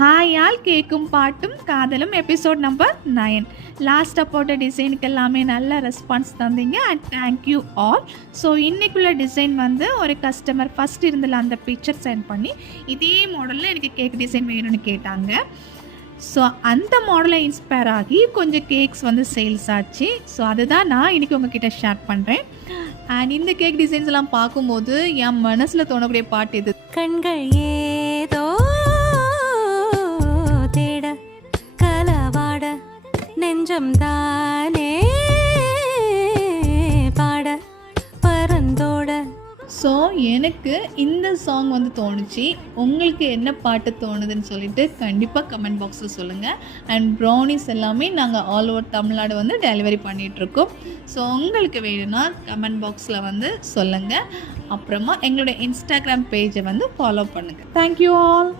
Hi all, கேட்கும் பாட்டும் காதலும் எபிசோட் நம்பர் 9. லாஸ்ட்டாக போட்ட டிசைனுக்கு எல்லாமே நல்ல ரெஸ்பான்ஸ் தந்தீங்க அண்ட் தேங்க்யூ ஆல். ஸோ இன்றைக்குள்ள டிசைன் வந்து ஒரு கஸ்டமர் ஃபஸ்ட் இருந்தில் அந்த பிக்சர் சென்ட் பண்ணி இதே மாடலில் எனக்கு கேக் டிசைன் வேணும்னு கேட்டாங்க. ஸோ அந்த மாடலை இன்ஸ்பயர் ஆகி கொஞ்சம் கேக்ஸ் வந்து சேல்ஸ் ஆச்சு. ஸோ அதுதான் நான் இன்றைக்கி உங்ககிட்ட ஷேர் பண்ணுறேன். அண்ட் இந்த கேக் டிசைன்ஸ் எல்லாம் பார்க்கும்போது என் மனசில் தோணக்கூடிய பாட்டு இது. கண்கள் ஏதோ தேட கலவாட நெஞ்சம் தானே பாட பரந்தோட. ஸோ எனக்கு இந்த சாங் வந்து தோணுச்சு. உங்களுக்கு என்ன பாட்டு தோணுதுன்னு சொல்லிட்டு கண்டிப்பாக கமெண்ட் பாக்ஸில் சொல்லுங்கள். அண்ட் ப்ரௌனிஸ் எல்லாமே நாங்கள் ஆல் ஓவர் தமிழ்நாடு வந்து டெலிவரி பண்ணிகிட்ருக்கோம். ஸோ உங்களுக்கு வேணும்னா கமெண்ட் பாக்ஸில் வந்து சொல்லுங்கள். அப்புறமா எங்களுடைய இன்ஸ்டாகிராம் பேஜை வந்து ஃபாலோ பண்ணுங்கள். Thank you all.